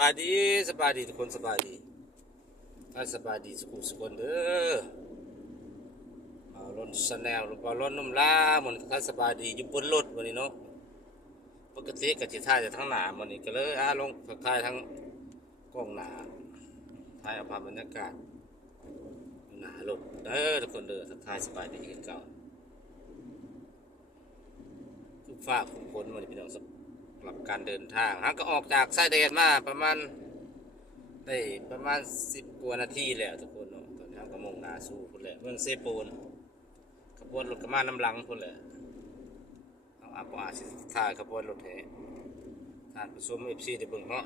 บายดีสบายดีทุกคนสบายดีถ้าสบายดีสุขคนเด้อเอารถสแนลหรือว่ารถนุ่มล่ามันถ้าสบายดีอยู่บนรถวันนี้เนาะปกติกับจิถ่ายแต่ทั้งหนาวันนี้ก็เลยลงถ่ายทั้งกล้องหนาถ่ายเอาภาพบรรยากาศหนารถเด้อทุกคนเด้อถ่ายสบายดีกันเก่าคือฟ้าของฝนวันนี้พี่น้องสำหรับการเดินทางก็ออกจากชายแดนมาประมาณได้ประมาณ10 กว่านาทีแล้วทุกคนเนาะตอนนี้ก็มุ่งหน้าสู่พุ่นแหละเมืองเซโปนขบวนรถกระมาน้ำหลังพุ่นแหละเอาอาสิถ่ายขบวนรถแห่ท่านผู้ชมFCได้เบิ่งเนาะ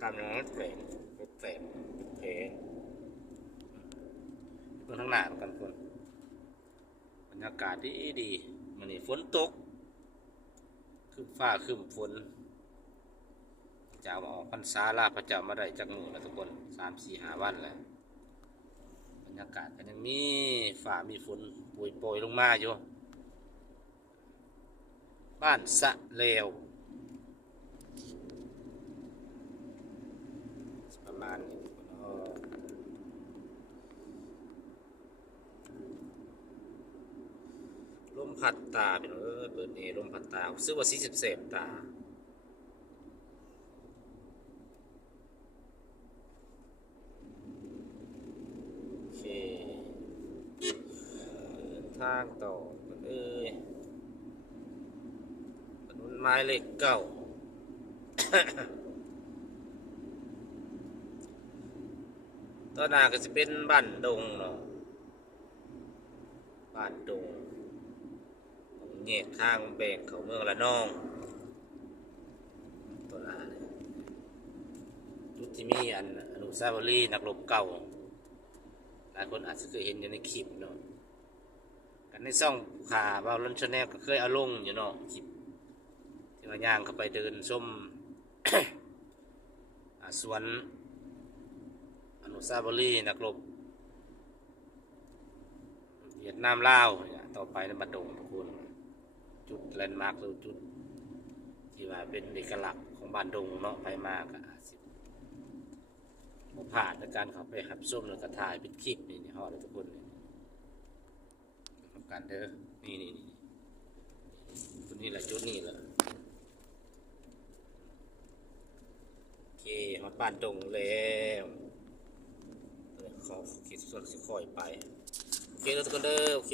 ตามอย่างนั้นแปลงรถแปลงแห่เบิ่งทางหน้ากันคนบรรยากาศดีมื้อนี้ฝนตกคืมฟ้าคืมฝนจะมาออกพรรษาลาพระเจ้ามาได้จากมือแล้วทุกคน3-4-5 วันแล้วบรรยากาศก็ยังมีฝ่ามีฝนโปรยลงมาอยู่บ้านสะเลวประมาณนี้ลมพัดตาเป็นเปิดลมพัดตาซื้อว่า40 เศษตาทางต่อมันถนนไม้เลข9ตอนหน้าก็จะเป็นบ้านดงเนาะบ้านดงแยกทางแบ่งเขาเมืองละนองตัวหน้าจุดที่มีอนุสาวรีย์นักรบเก่าหลายคนอาจจะเคยเห็นอยู่ในคลิปเนาะกันในซ่องขาบ่าวลอนชาแนลก็เคยเอาลงอยู่เนาะคลิปที่ว่าย่างเข้าไปเดินชม สวนอนุสาวรีย์นักรบเวียดนามลาวต่อไปในบัดดงทุกคนจุดแลนด์มาร์คหรือจุดที่ว่าเป็นเอกลักษณ์ของบ้านดงเนาะไปมากอ่ะผ่านในการเข้าไปหับส้มแล้วก็ถ่ายเป็นคลิปนี่ฮอดทุกคนทำการเด้อนี่ตัวนี้แหละจุดนี้แหละโอเคฮอดบ้านดงแล้วขอคิดส่วนสิค่อยไปโอเคแล้วทุกคนเด้อโอเค